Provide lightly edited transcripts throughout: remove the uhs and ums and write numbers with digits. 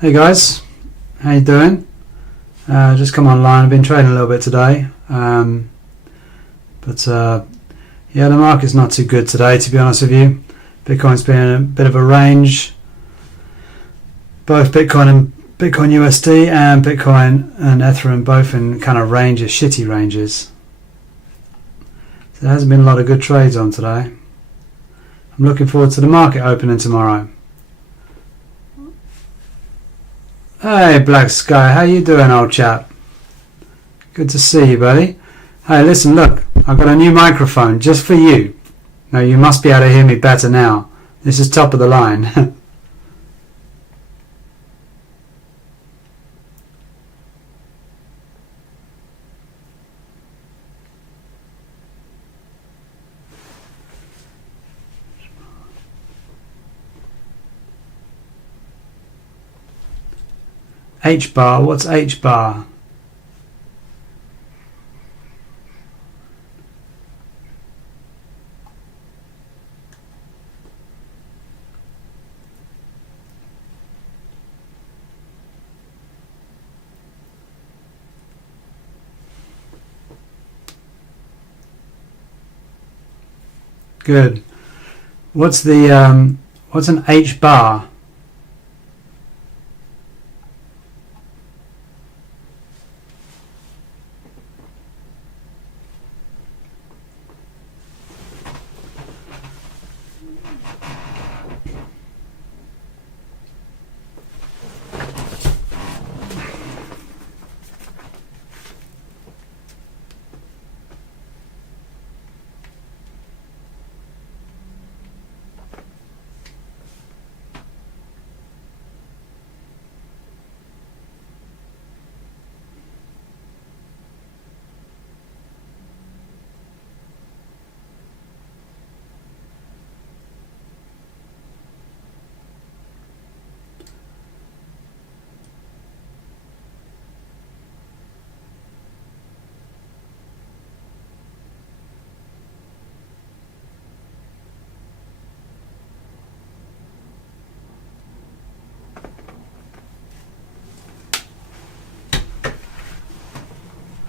Hey guys, how you doing? Just come online. I've been trading a little bit today, but yeah, the market's not too good today, to be honest with you. Bitcoin's been in a bit of a range. Both Bitcoin USD and Bitcoin and Ethereum both in kind of ranges, shitty ranges. So there hasn't been a lot of good trades on today. I'm looking forward to the market opening tomorrow. Hey Black Sky, how you doing, old chap? Good to see you, buddy. Hey, listen, look, I've got a new microphone just for you. Now you must be able to hear me better now. This is top of the line. H bar, what's H bar? Good. What's an H bar?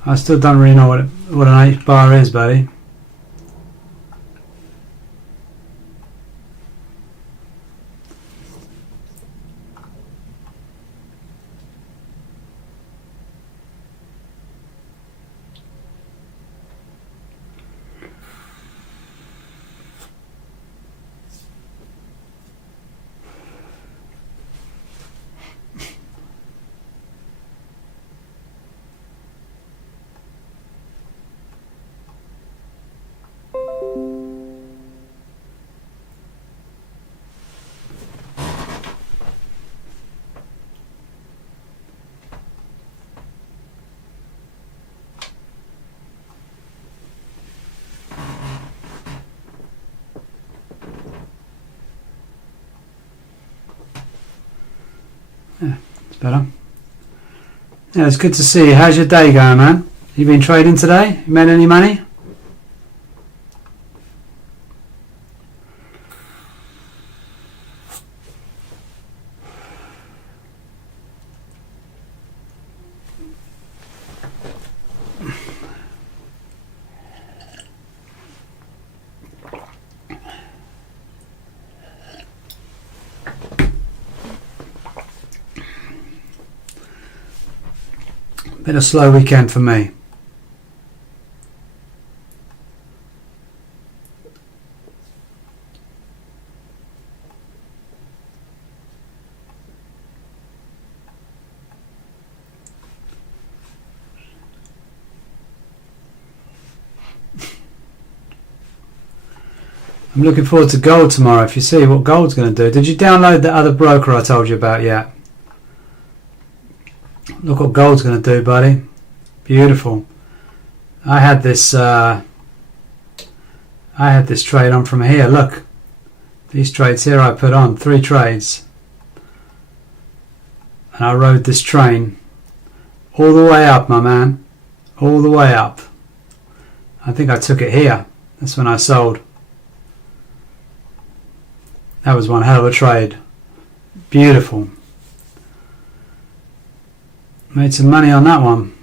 I still don't really know what an H bar is, buddy. Yeah, it's better. Yeah, it's good to see you. How's your day going, man? You been trading today? You made any money? Been a slow weekend for me. I'm looking forward to gold tomorrow. If you see what gold's going to do. Did you download the other broker I told you about yet? Look what gold's going to do, buddy. Beautiful. I had this I had this trade on from here. Look, these trades here I put on 3 trades, and I rode this train all the way up, my man, all the way up. I think I took it here. That's when I sold. That was one hell of a trade. Beautiful. Made some money on that one.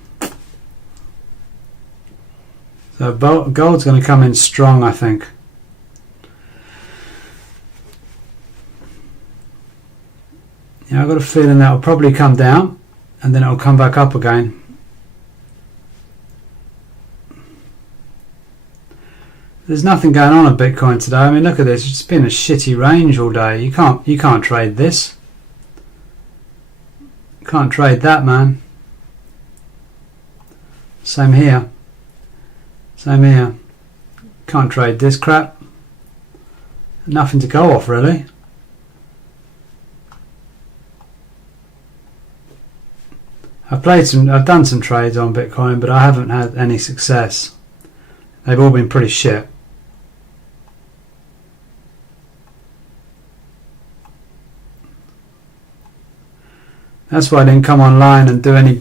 So gold's going to come in strong, I think. Yeah, I've got a feeling that will probably come down and then it will come back up again. There's nothing going on at Bitcoin today. I mean, look at this. It's been a shitty range all day. You can't trade this. You can't trade that, man. Same here. Same here. Can't trade this crap. Nothing to go off, really. I've done some trades on Bitcoin, but I haven't had any success. They've all been pretty shit. That's why I didn't come online and do any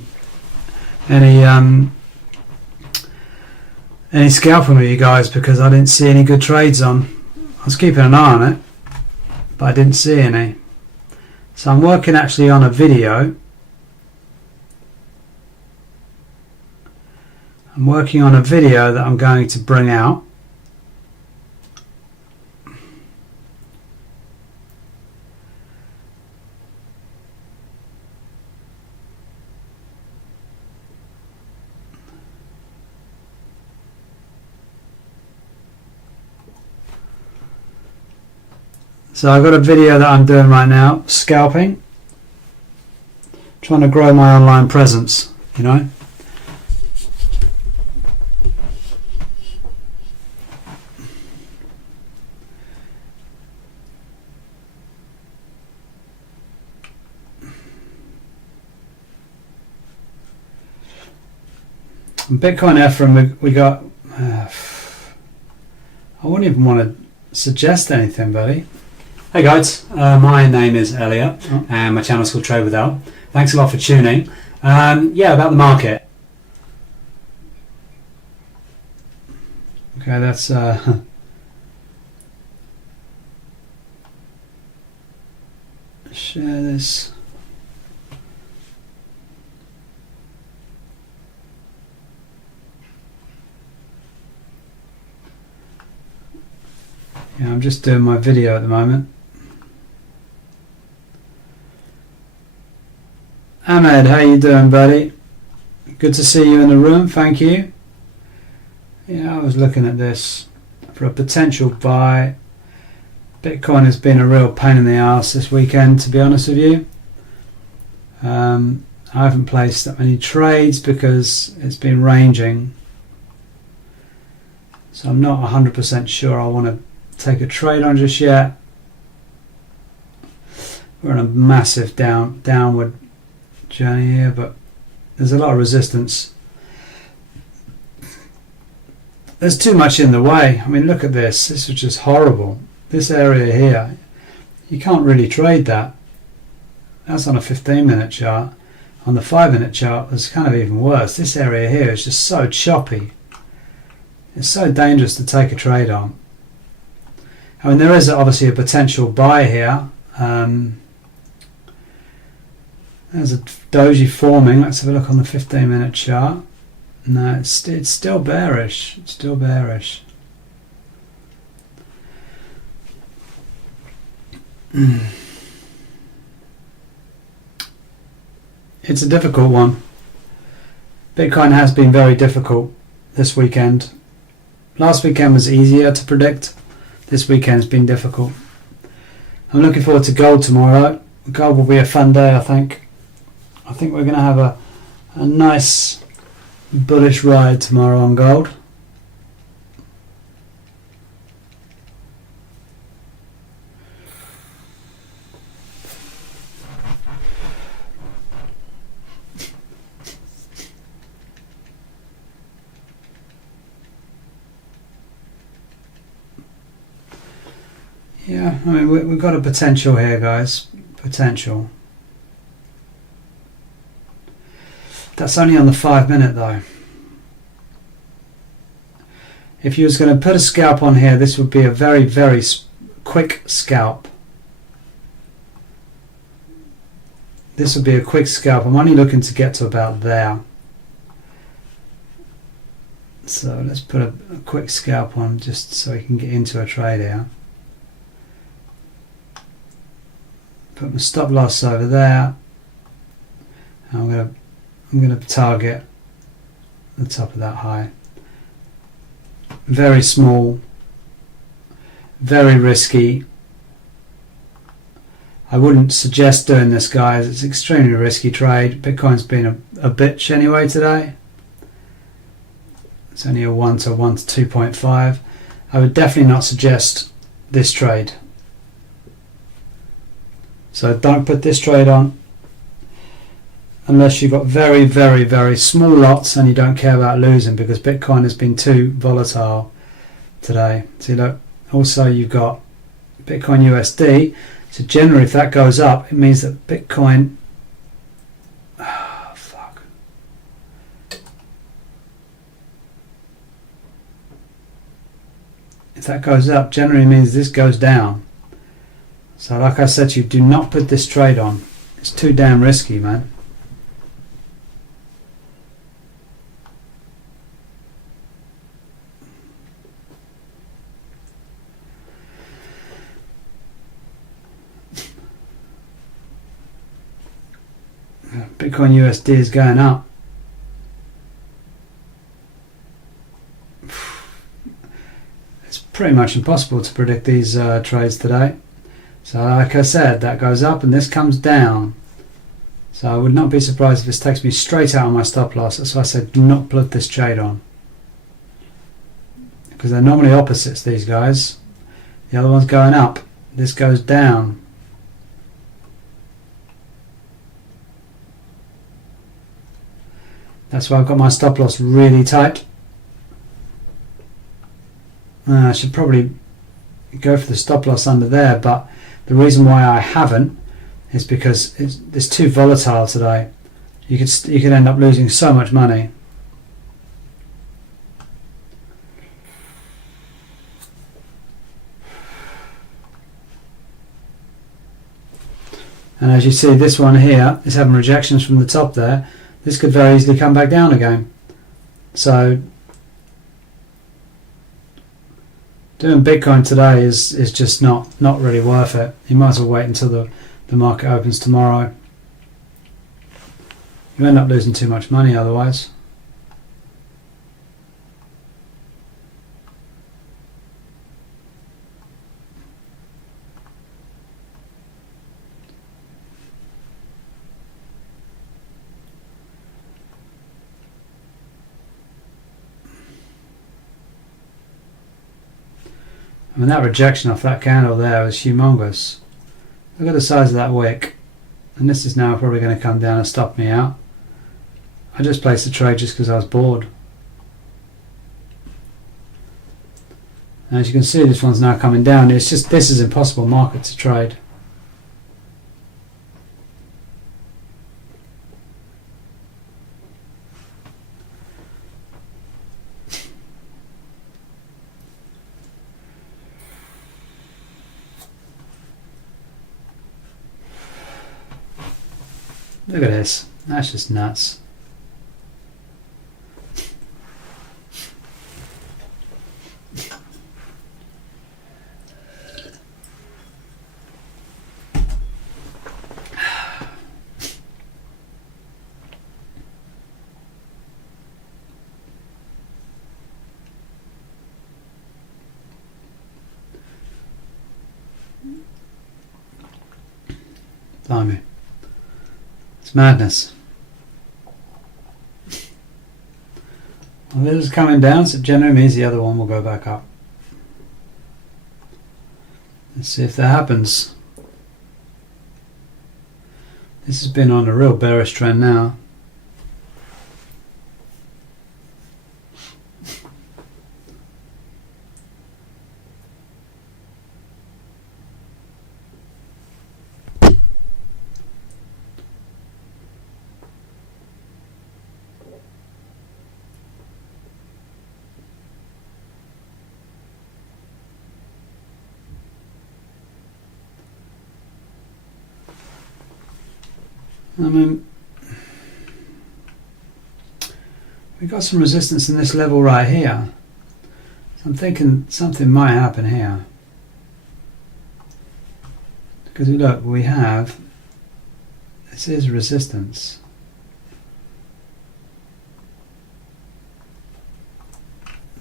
scalping with you guys, because I didn't see any good trades on. I was keeping an eye on it, but I didn't see any. So I'm working actually on a video. I'm working on a video that I'm going to bring out. So I've got a video that I'm doing right now, scalping, trying to grow my online presence, you know. Bitcoin Ephraim, we got, I wouldn't even want to suggest anything, buddy. Hey guys, my name is Elliot and my channel is called Trade with El. Thanks a lot for tuning. Yeah, about the market. Okay, that's share this. Yeah, I'm just doing my video at the moment. Ahmed, how you doing, buddy? Good to see you in the room, thank you. Yeah, I was looking at this for a potential buy. Bitcoin has been a real pain in the ass this weekend, to be honest with you. I haven't placed that many trades because it's been ranging. So I'm not 100% sure I want to take a trade on just yet. We're on a massive downward journey here, but there's a lot of resistance. There's too much in the way. I mean, look at this. This is just horrible. This area here, you can't really trade that. That's on a 15-minute chart. On the 5-minute chart, it's kind of even worse. This area here is just so choppy. It's so dangerous to take a trade on. I mean, there is obviously a potential buy here. There's a doji forming. Let's have a look on the 15-minute chart. No, it's still bearish. It's still bearish. It's a difficult one. Bitcoin has been very difficult this weekend. Last weekend was easier to predict. This weekend's been difficult. I'm looking forward to gold tomorrow. Gold will be a fun day, I think. I think we're going to have a nice bullish ride tomorrow on gold. Yeah, I mean, we've got a potential here, guys. Potential. That's only on the 5 minute though. If you was going to put a scalp on here, this would be a very, very quick scalp. This would be a quick scalp. I'm only looking to get to about there. So let's put a quick scalp on just so we can get into a trade here. Put my stop loss over there. And I'm gonna target the top of that high. Very small, very risky. I wouldn't suggest doing this, guys. It's an extremely risky trade. Bitcoin's been a bitch anyway today. It's only a 1 to 2.5. I would definitely not suggest this trade. So don't put this trade on unless you've got very, very, very small lots and you don't care about losing, because Bitcoin has been too volatile today. See, look, also you've got Bitcoin USD. So generally, if that goes up, it means that Bitcoin... fuck. If that goes up, generally means this goes down. So like I said to you, do not put this trade on. It's too damn risky, man. Bitcoin USD is going up. It's pretty much impossible to predict these trades today. So like I said, that goes up and this comes down. So I would not be surprised if this takes me straight out on my stop loss. That's why I said do not put this trade on. Because they're normally opposites, these guys. The other one's going up. This goes down. That's why I've got my stop loss really tight. I should probably go for the stop loss under there, but the reason why I haven't is because it's too volatile today. You could end up losing so much money. And as you see, this one here is having rejections from the top there. This could very easily come back down again. So doing Bitcoin today is just not really worth it. You might as well wait until the market opens tomorrow. You end up losing too much money otherwise. I mean, that rejection off that candle there was humongous. Look at the size of that wick. And this is now probably going to come down and stop me out. I just placed the trade just because I was bored. And as you can see, this one's now coming down. It's just, this is impossible market to trade. Look at this. That's just nuts. Blimey. It's madness. Well, this is coming down, so it generally means the other one will go back up. Let's see if that happens. This has been on a real bearish trend now. I mean, we've got some resistance in this level right here. So I'm thinking something might happen here. Because look, we have, this is resistance.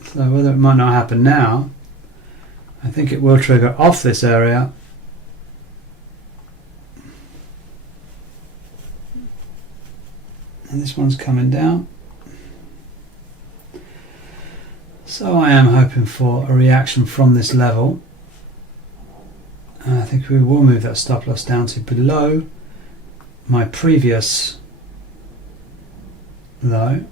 So whether it might not happen now, I think it will trigger off this area. And this one's coming down. So I am hoping for a reaction from this level. And I think we will move that stop loss down to below my previous low.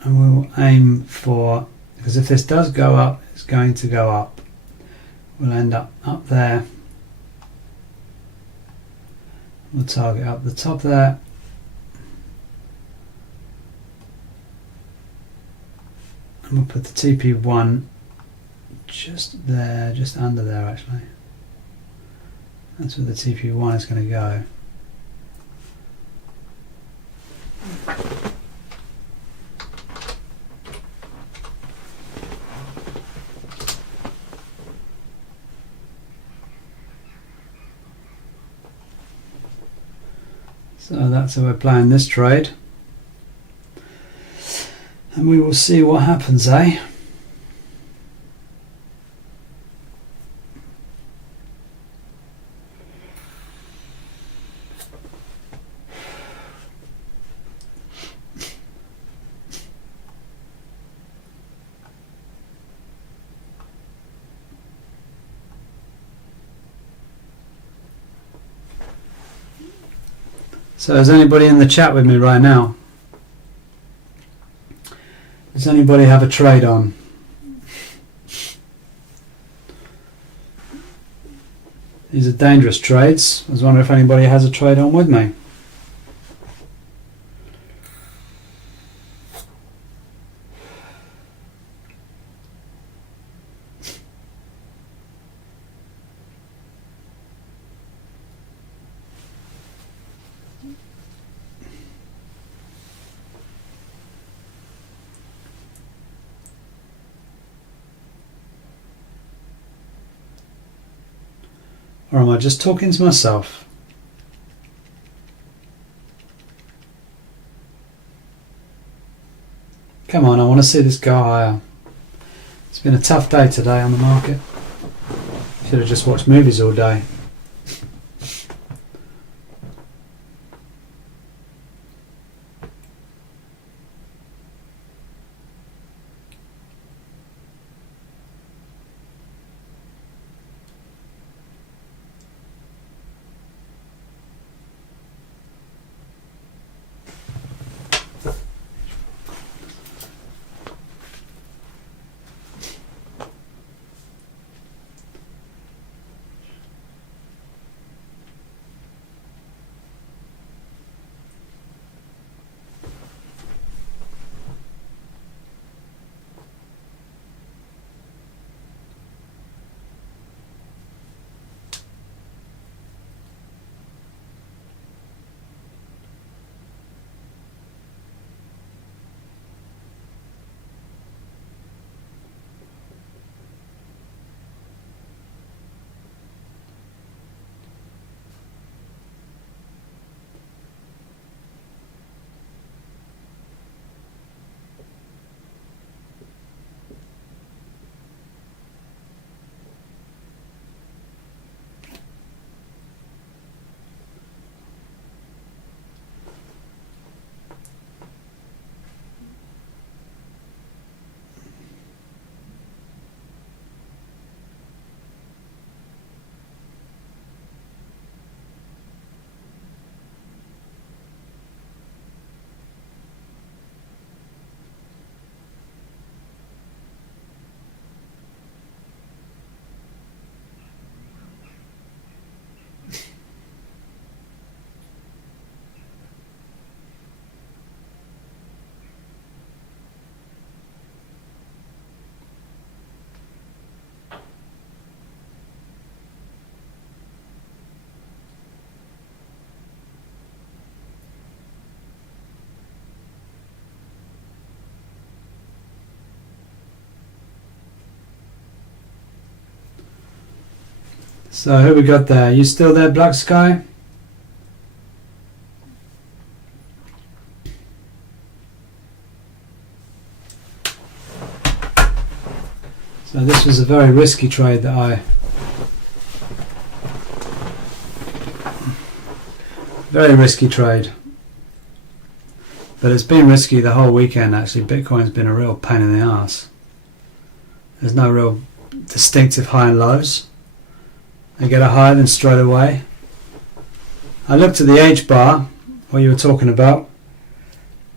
And we'll aim for, because if this does go up, it's going to go up. We'll end up there. We'll target up the top there. And we'll put the TP1 just there, just under there actually. That's where the TP1 is going to go. So that's how we're playing this trade. And we will see what happens, eh? So is anybody in the chat with me right now? Does anybody have a trade on? These are dangerous trades. I was wondering if anybody has a trade on with me. Or am I just talking to myself? Come on, I want to see this go higher. It's been a tough day today on the market. Should have just watched movies all day. So who we got there? You still there, Black Sky? So this was a very risky trade that very risky trade. But it's been risky the whole weekend actually. Bitcoin's been a real pain in the arse. There's no real distinctive high and lows. They get a high then straight away. I looked at the H bar, what you were talking about.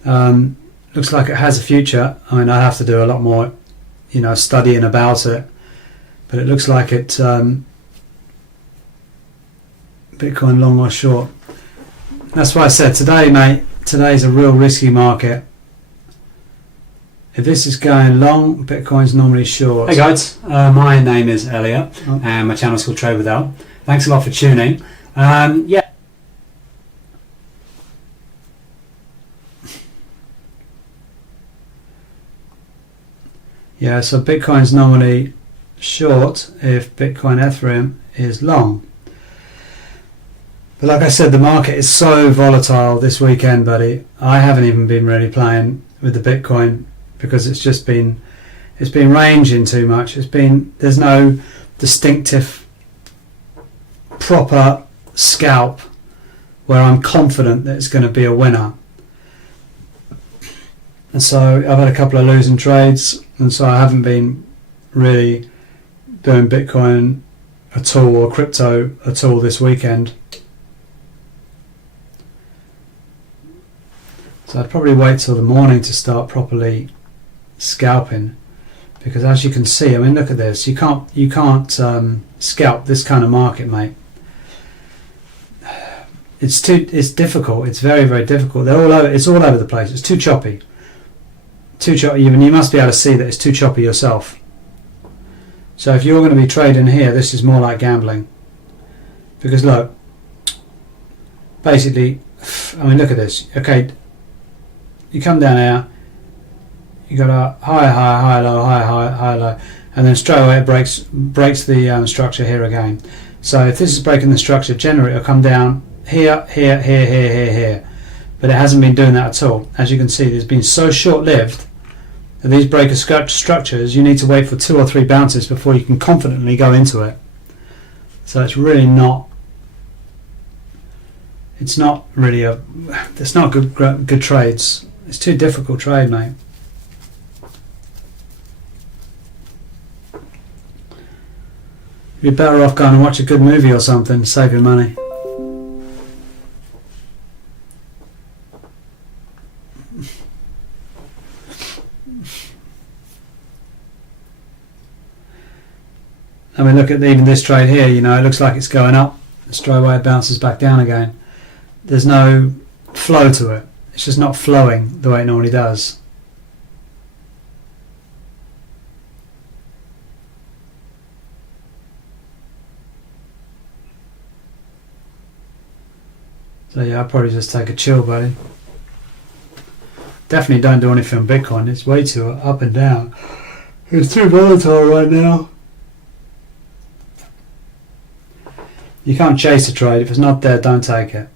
Looks like it has a future. I mean, I have to do a lot more, studying about it. But it looks like it, Bitcoin long or short. That's why I said today, mate, today's a real risky market. If this is going long, Bitcoin's normally short. Hey guys, my name is Elliot and my channel's called Trade With El. Thanks a lot for tuning. Yeah, so Bitcoin's normally short if Bitcoin Ethereum is long. But like I said, the market is so volatile this weekend, buddy. I haven't even been really playing with the Bitcoin because it's been ranging too much. There's no distinctive proper scalp where I'm confident that it's going to be a winner. And so I've had a couple of losing trades, and so I haven't been really doing Bitcoin at all or crypto at all this weekend. So I'd probably wait till the morning to start properly scalping, because as you can see, I mean, look at this. You can't scalp this kind of market, mate. It's difficult. It's very, very difficult. They're all over. It's all over the place. It's too choppy. Even you must be able to see that it's too choppy yourself. So if you're going to be trading here, this is more like gambling. Because look, basically, I mean, look at this. Okay, you come down here. You got a high, low, and then straight away it breaks the structure here again. So if this is breaking the structure, generally it'll come down here, but it hasn't been doing that at all. As you can see, there's been so short-lived that these breaker structures, you need to wait for 2 or 3 bounces before you can confidently go into it. So it's really not. It's not really it's not good trades. It's too difficult trade, mate. You're better off going and watch a good movie or something to save your money. I mean, look at even this trade here. It looks like it's going up. Straight away it bounces back down again. There's no flow to it. It's just not flowing the way it normally does. So yeah, I'll probably just take a chill, buddy. Definitely don't do anything on Bitcoin. It's way too up and down. It's too volatile right now. You can't chase a trade. If it's not there, don't take it.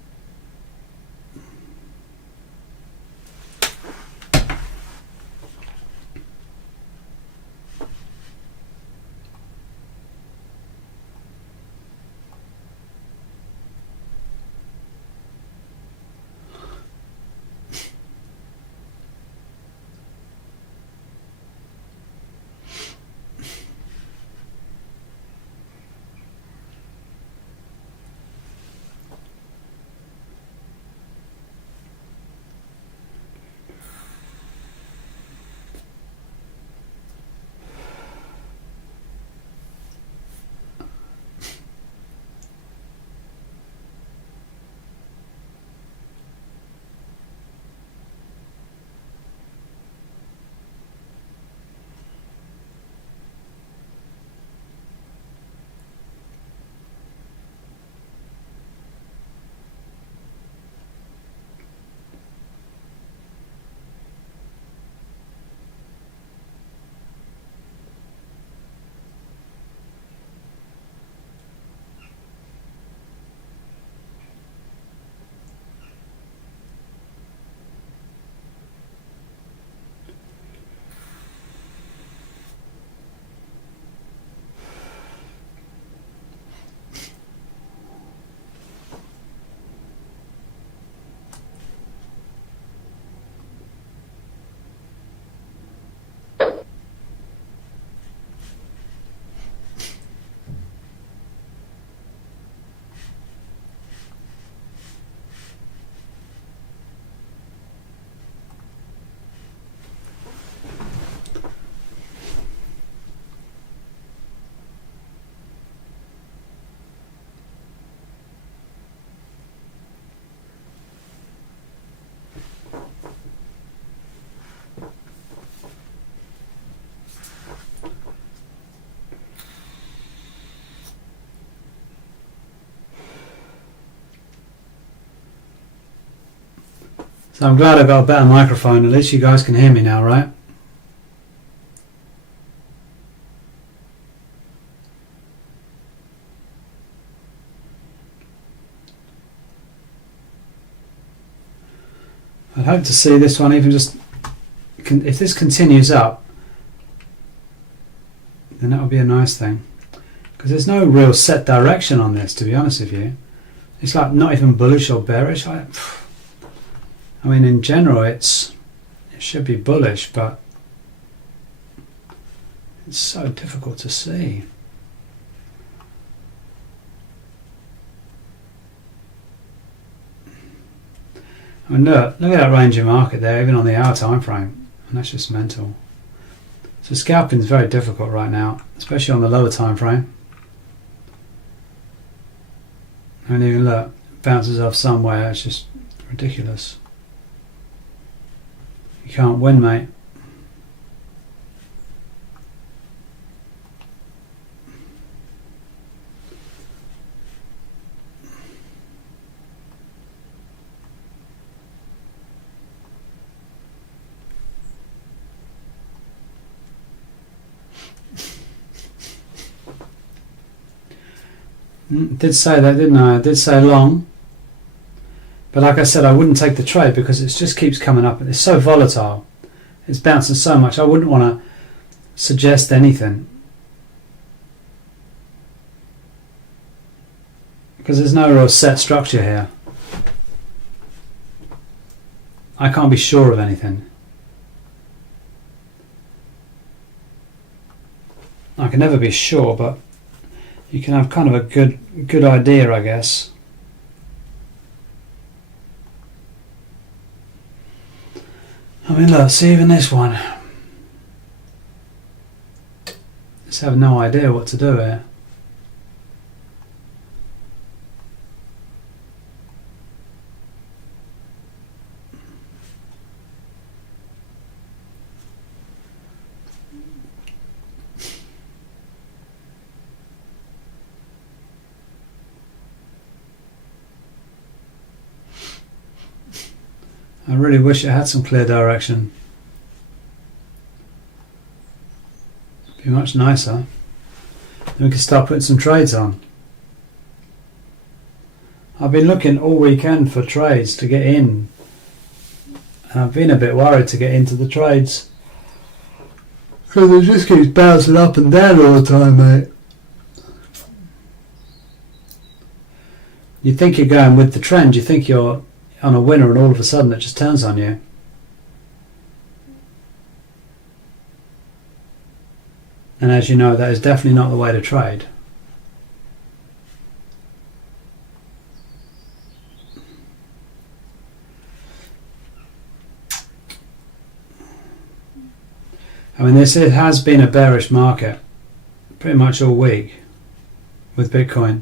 So I'm glad I've got a better microphone. At least you guys can hear me now, right? I'd hope to see this one even just... If this continues up, then that would be a nice thing. Because there's no real set direction on this, to be honest with you. It's like not even bullish or bearish. I mean, in general, it should be bullish, but it's so difficult to see. I mean, look at that range of market there, even on the hour time frame, and that's just mental. So scalping is very difficult right now, especially on the lower time frame. And even look, bounces off somewhere. It's just ridiculous. You can't win, mate. Did say that, didn't I? I did say long. But like I said, I wouldn't take the trade because it just keeps coming up. It's so volatile. It's bouncing so much. I wouldn't want to suggest anything. Because there's no real set structure here. I can't be sure of anything. I can never be sure, but you can have kind of a good idea, I guess. I mean, look, see even this one. Just have no idea what to do here. I really wish it had some clear direction. It'd be much nicer. Then we could start putting some trades on. I've been looking all weekend for trades to get in. And I've been a bit worried to get into the trades. Because it just keeps bouncing up and down all the time, mate. You think you're going with the trend, you think you're on a winner, and all of a sudden it just turns on you. And as you know, that is definitely not the way to trade. I mean, it has been a bearish market pretty much all week with Bitcoin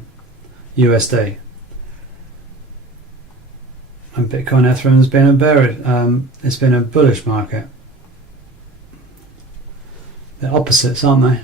USD. And Bitcoin Ethereum has been a bearish, it's been a bullish market. They're opposites, aren't they?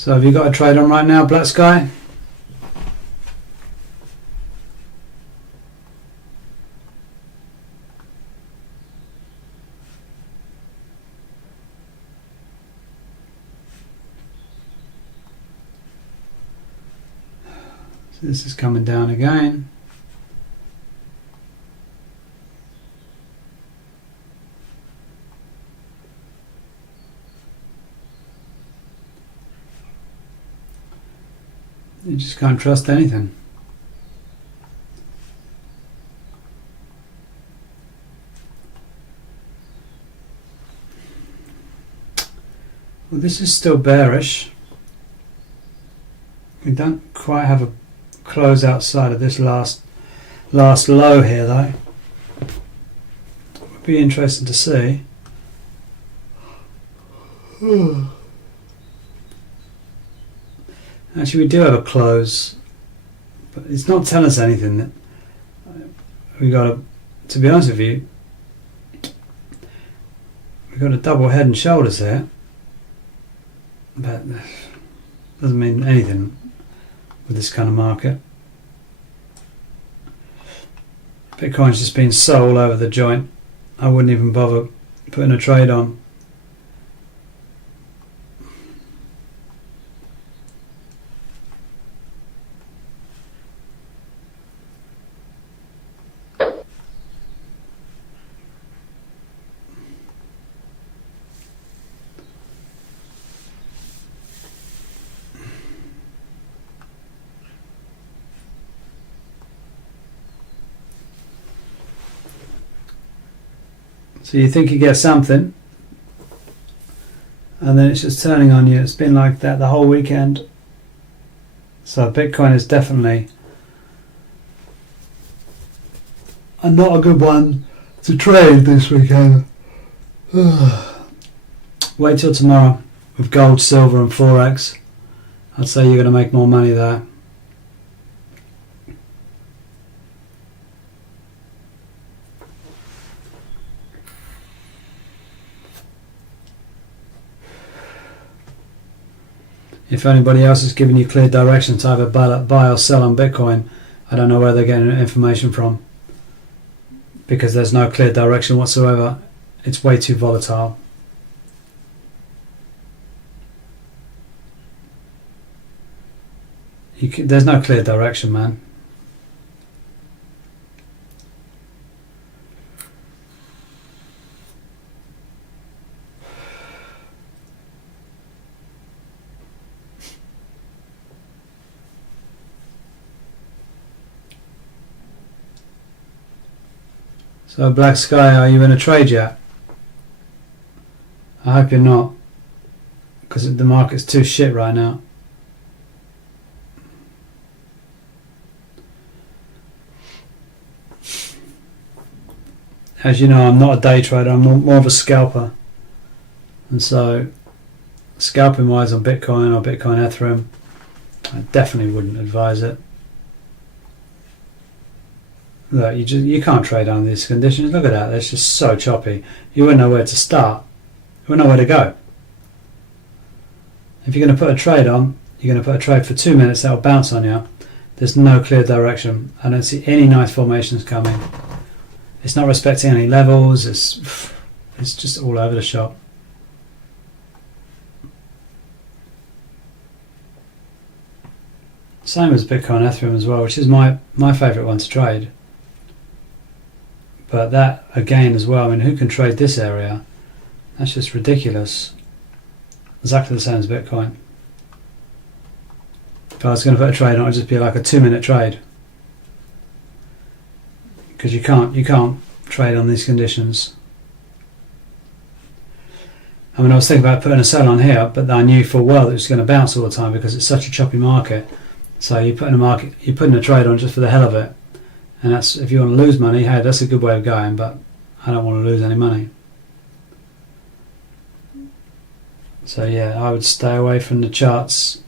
So have you got a trade on right now, Black Sky? So this is coming down again. You just can't trust anything. Well, this is still bearish. We don't quite have a close outside of this last low here, though. Would be interesting to see. Actually, we do have a close, but it's not telling us anything. That we got to be honest with you, we've got a double head and shoulders here, but doesn't mean anything with this kind of market. Bitcoin's just been so all over the joint, I wouldn't even bother putting a trade on. So you think you get something, and then it's just turning on you. It's been like that the whole weekend. So Bitcoin is definitely not a good one to trade this weekend. Wait till tomorrow with gold, silver and Forex. I'd say you're going to make more money there. If anybody else is giving you clear direction to either buy or sell on Bitcoin, I don't know where they're getting information from, because there's no clear direction whatsoever. It's way too volatile. There's no clear direction, man. So Black Sky, are you in a trade yet? I hope you're not, because the market's too shit right now. As you know, I'm not a day trader, I'm more of a scalper. And so, scalping wise on Bitcoin or Bitcoin Ethereum, I definitely wouldn't advise it. Look, you can't trade under these conditions. Look at that, it's just so choppy. You wouldn't know where to start. You wouldn't know where to go. If you're going to put a trade on, you're going to put a trade for 2 minutes, that'll bounce on you. There's no clear direction. I don't see any nice formations coming. It's not respecting any levels. It's just all over the shop. Same as Bitcoin Ethereum as well, which is my favourite one to trade. But that again as well, I mean, who can trade this area? That's just ridiculous. Exactly the same as Bitcoin. If I was going to put a trade on, it would just be like a 2 minute trade. Because you can't trade on these conditions. I mean, I was thinking about putting a sell on here, but I knew full well that it was going to bounce all the time because it's such a choppy market. So you're putting a trade on just for the hell of it, and that's, if you want to lose money, hey, that's a good way of going. But I don't want to lose any money. So yeah, I would stay away from the charts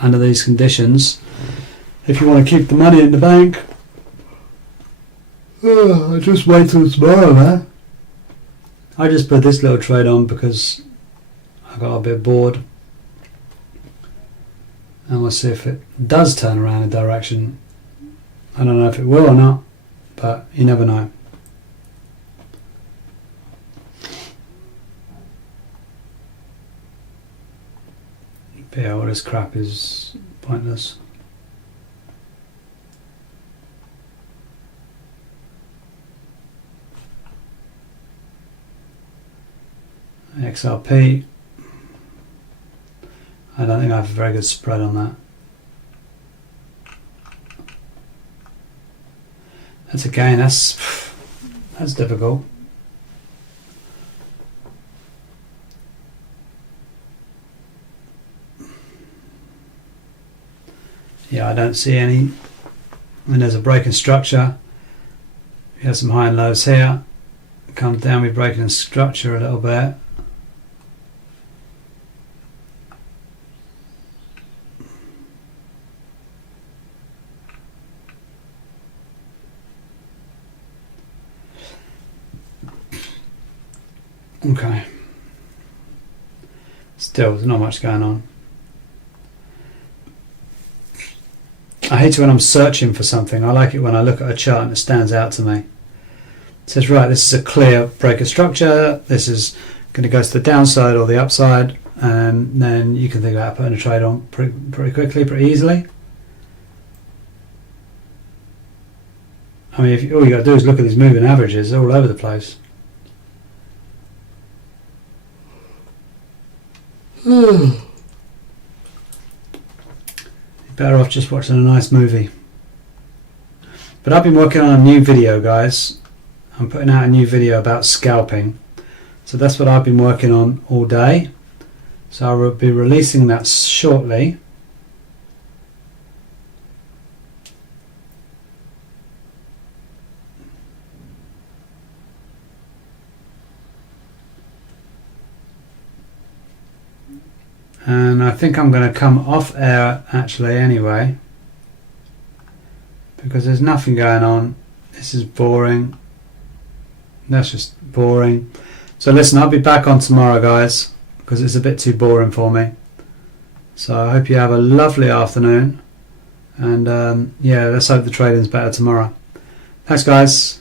under these conditions if you want to keep the money in the bank. I just wait till tomorrow, man. I just put this little trade on because I got a bit bored. and we'll see if it does turn around in direction. I don't know if it will or not, but you never know. But yeah, all this crap is pointless. XRP, I don't think I have a very good spread on that. That's again, that's difficult. Yeah, I don't see any. And there's a break in structure. We have some high and lows here. Comes down, we break in structure a little bit. Okay. Still, there's not much going on. I hate it when I'm searching for something. I like it when I look at a chart and it stands out to me. It says, right, this is a clear break of structure. This is going to go to the downside or the upside, and then you can think about putting a trade on pretty quickly, pretty easily. I mean, all you got to do is look at these moving averages. They're all over the place. Better off just watching a nice movie. But I've been working on a new video, guys. I'm putting out a new video about scalping. So that's what I've been working on all day. So I will be releasing that shortly. And I think I'm going to come off air actually anyway, because there's nothing going on. This is boring. That's just boring. So listen, I'll be back on tomorrow, guys, because it's a bit too boring for me. So I hope you have a lovely afternoon, and yeah, let's hope the trading's better tomorrow. Thanks, guys.